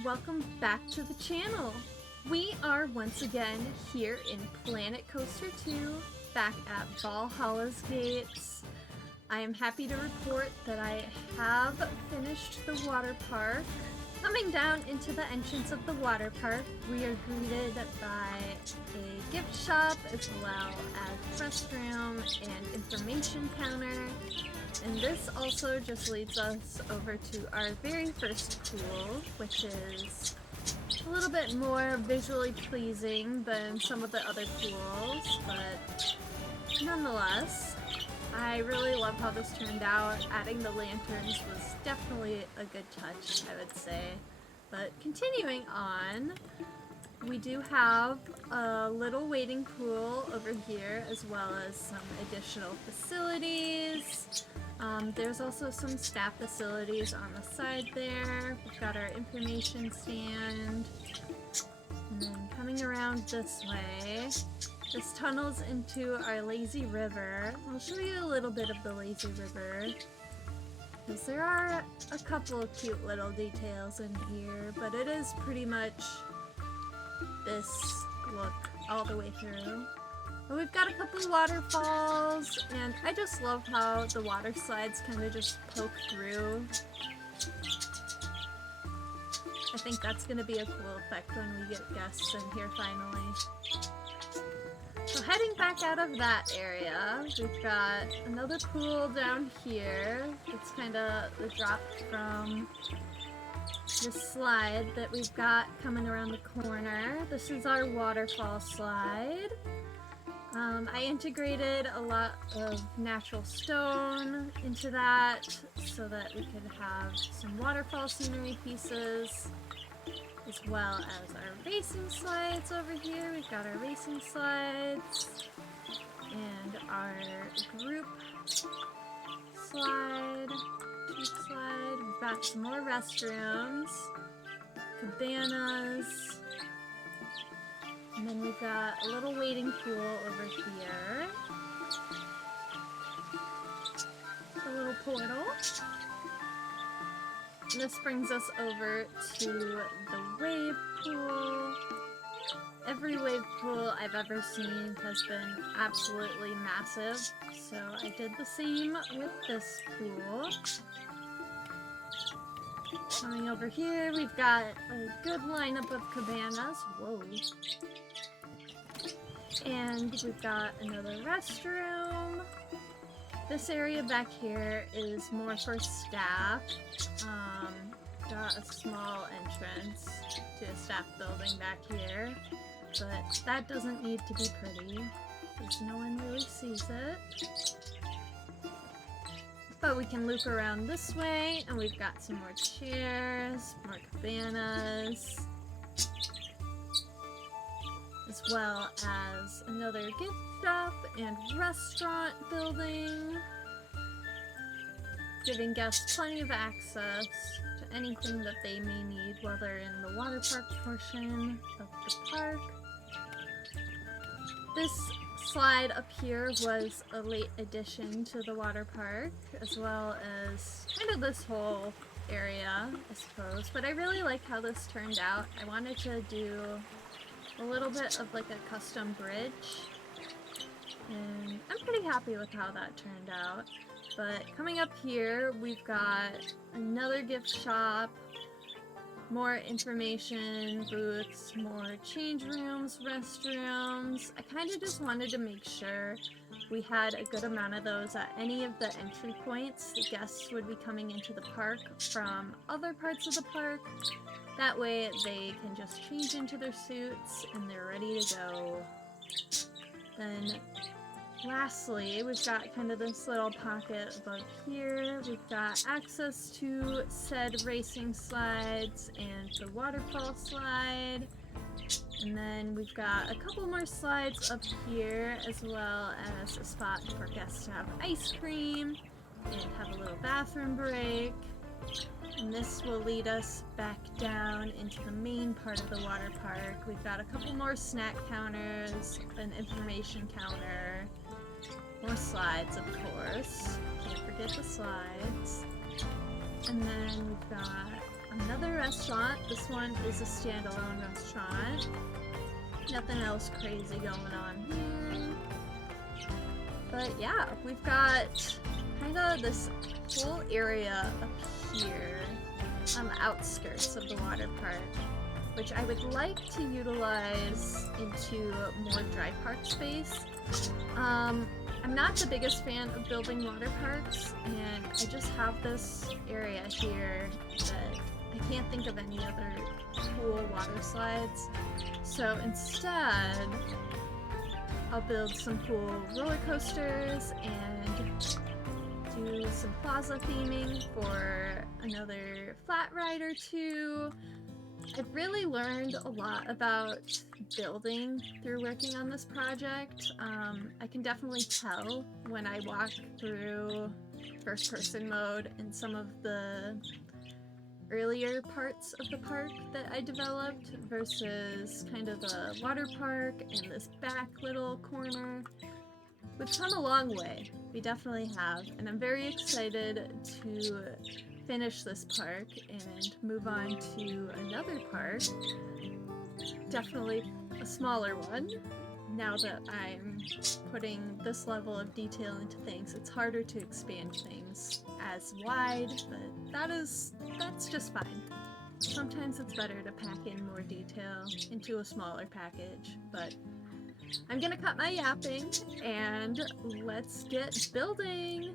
and welcome back to the channel. We are once again here in Planet Coaster 2, back at Valhalla's gates. I am happy to report that I have finished the water park. Coming down into the entrance of the water park, we are greeted by a gift shop as well as restroom and information counter. And this also just leads us over to our very first pool, which is a little bit more visually pleasing than some of the other pools, but nonetheless, I really love how this turned out. Adding the lanterns was definitely a good touch, I would say. But continuing on, we do have a little waiting pool over here, as well as some additional facilities. There's also some staff facilities on the side there. We've got our information stand. And then coming around this way, this tunnels into our lazy river. I'll show you a little bit of the lazy river, because there are a couple of cute little details in here, but it is pretty much this look all the way through. But we've got a couple waterfalls, and I just love how the water slides kind of just poke through. I think that's going to be a cool effect when we get guests in here finally. So heading back out of that area, we've got another pool down here. It's kind of the drop from this slide that we've got coming around the corner. This is our waterfall slide. I integrated a lot of natural stone into that so that we could have some waterfall scenery pieces, as well as our racing slides over here. We've got our racing slides and our group slide, tube slide. We've got some more restrooms, cabanas, and then we've got a little waiting pool over here. A little portal. And this brings us over to the wave pool. Every wave pool I've ever seen has been absolutely massive, so I did the same with this pool. Coming over here, we've got a good lineup of cabanas. Whoa. And we've got another restroom. This area back here is more for staff. Got a small entrance to a staff building back here, but that doesn't need to be pretty because no one really sees it. But we can loop around this way, and we've got some more chairs, more cabanas, as well as another gift shop and restaurant building, giving guests plenty of access to anything that they may need while they're in the water park portion of the park. This slide up here was a late addition to the water park, as well as kind of this whole area, I suppose. But I really like how this turned out. I wanted to do a little bit of like a custom bridge, and I'm pretty happy with how that turned out. But coming up here, we've got another gift shop, more information booths, more change rooms, restrooms. I kind of just wanted to make sure we had a good amount of those at any of the entry points. The guests would be coming into the park from other parts of the park. That way they can just change into their suits and they're ready to go. Then lastly, we've got kind of this little pocket above here. We've got access to said racing slides and the waterfall slide. And then we've got a couple more slides up here, as well as a spot for guests to have ice cream and have a little bathroom break. And this will lead us back down into the main part of the water park. We've got a couple more snack counters, an information counter, more slides, of course. Can't forget the slides. And then we've got another restaurant. This one is a standalone restaurant. Nothing else crazy going on here. But yeah, we've got kind of this whole area up here on the outskirts of the water park, which I would like to utilize into more dry park space. I'm not the biggest fan of building water parks, and I just have this area here that I can't think of any other cool water slides. So instead, I'll build some cool roller coasters and do some plaza theming for another flat ride or two. I've really learned a lot about building through working on this project. I can definitely tell when I walk through first-person mode in some of the earlier parts of the park that I developed versus kind of the water park and this back little corner. We've come a long way. We definitely have, and I'm very excited to finish this park and move on to another park. Definitely a smaller one. Now that I'm putting this level of detail into things, it's harder to expand things as wide, but that's just fine. Sometimes it's better to pack in more detail into a smaller package, but I'm gonna cut my yapping and let's get building!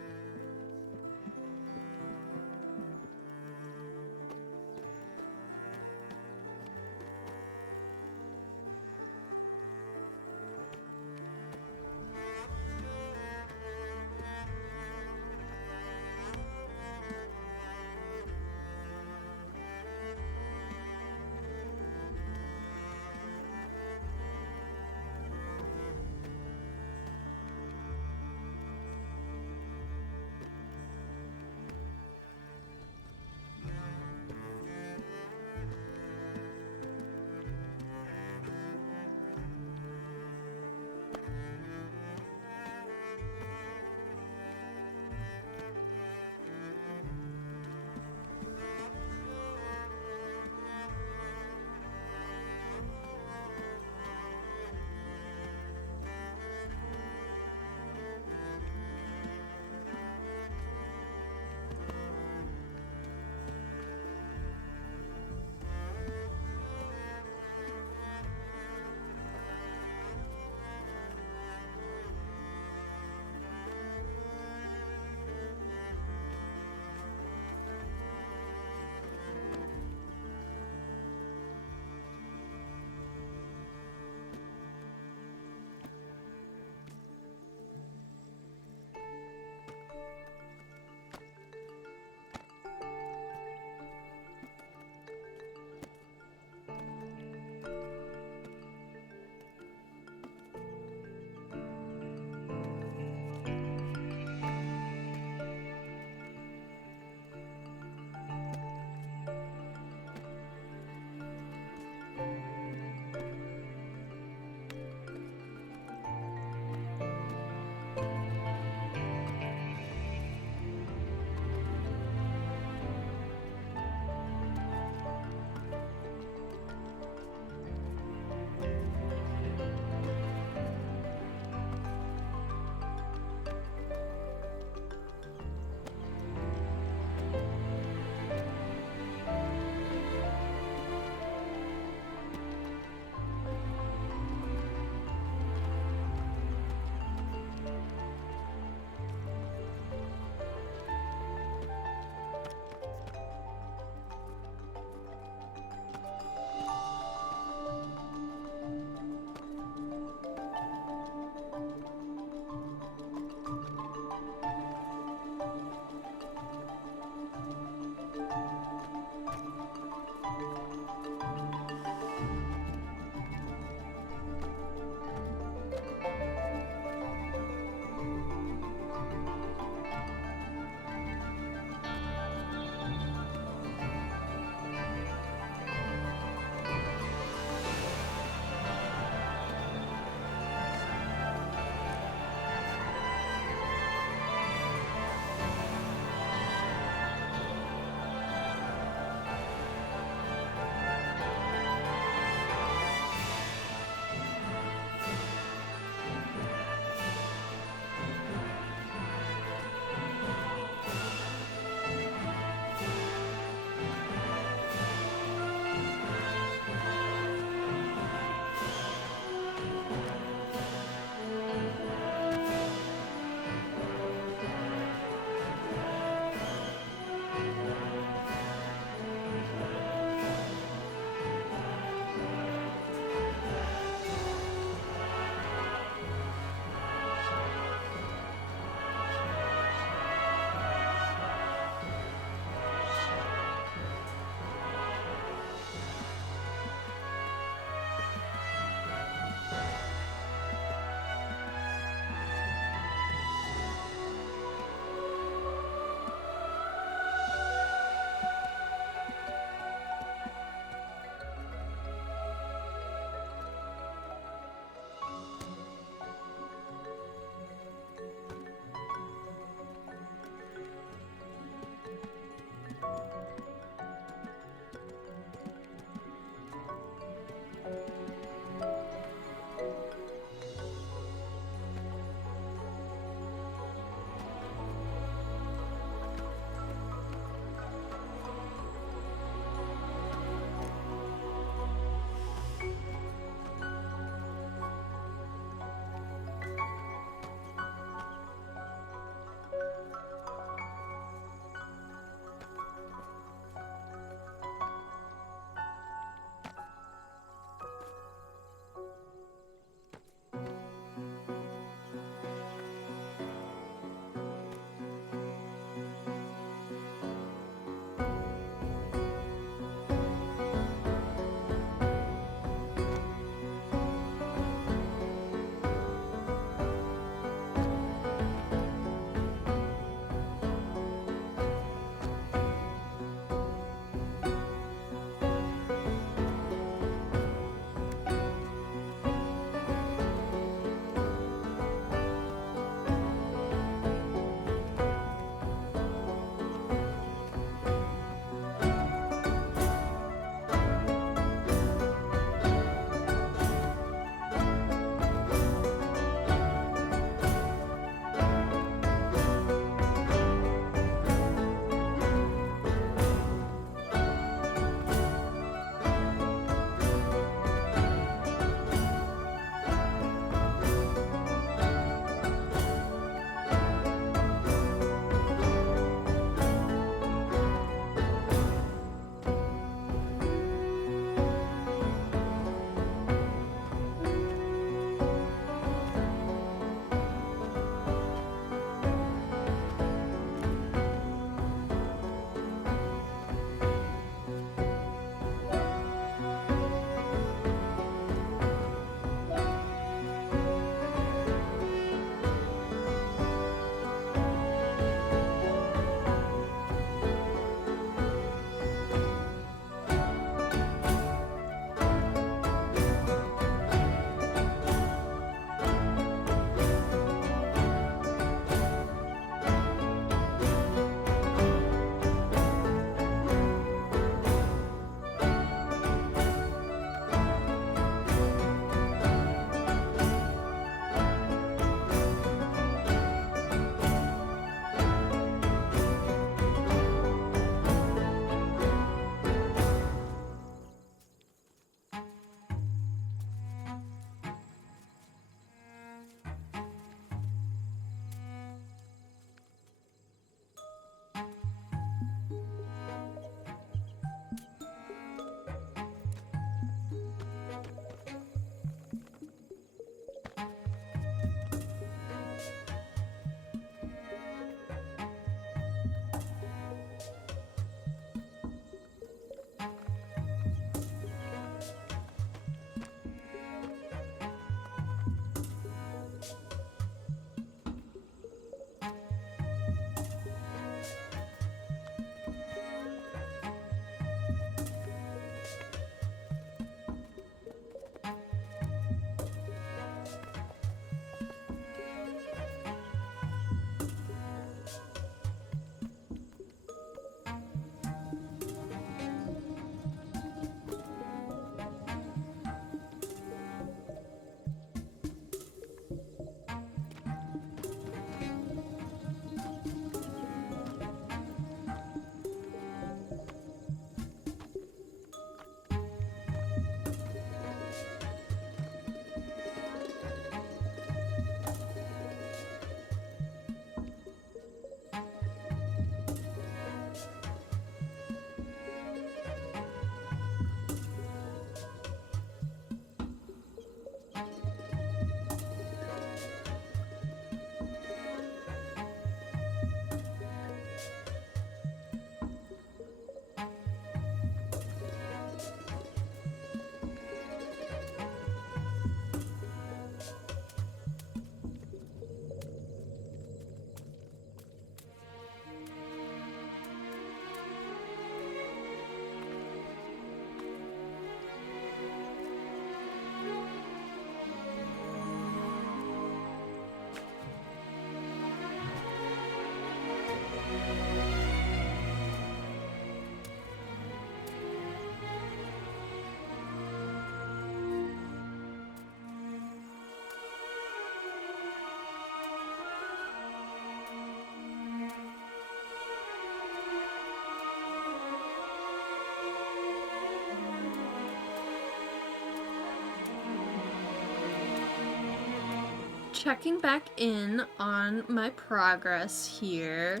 checking back in on my progress here.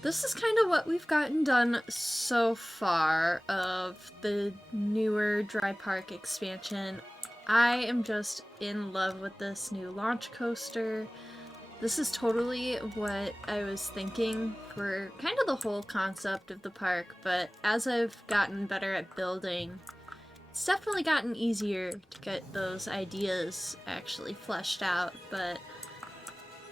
This is kind of what we've gotten done so far of the newer Dry Park expansion. I am just in love with this new launch coaster. This is totally what I was thinking for kind of the whole concept of the park, but as I've gotten better at building, it's definitely gotten easier to get those ideas actually fleshed out, but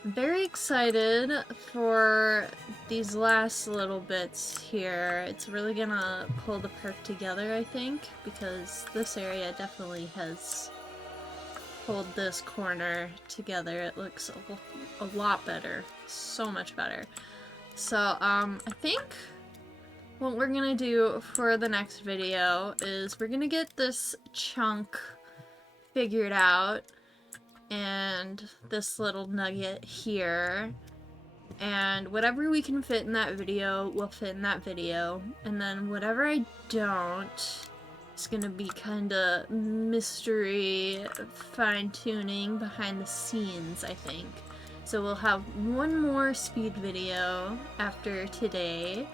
I'm very excited for these last little bits here. It's really gonna pull the park together, I think, because this area definitely has pulled this corner together. It looks a lot better. So much better. So, I think what we're gonna do for the next video is we're gonna get this chunk figured out, and this little nugget here, and whatever we can fit in that video will fit in that video, and then whatever I don't is gonna be kinda mystery fine-tuning behind the scenes, I think. So we'll have one more speed video after today,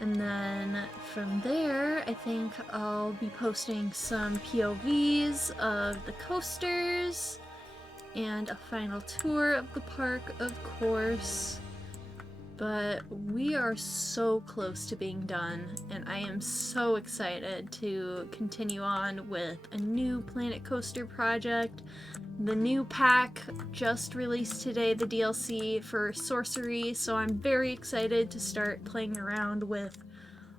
and then from there I think I'll be posting some POVs of the coasters and a final tour of the park, of course. But we are so close to being done, and I am so excited to continue on with a new Planet Coaster project. The new pack just released today, the DLC for Sorcery, so I'm very excited to start playing around with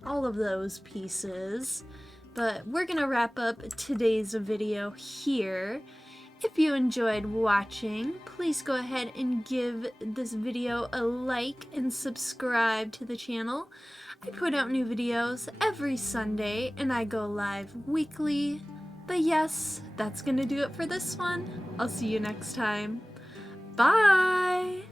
all of those pieces. But we're gonna wrap up today's video here. If you enjoyed watching, please go ahead and give this video a like and subscribe to the channel. I put out new videos every Sunday and I go live weekly. But yes, that's gonna do it for this one. I'll see you next time. Bye!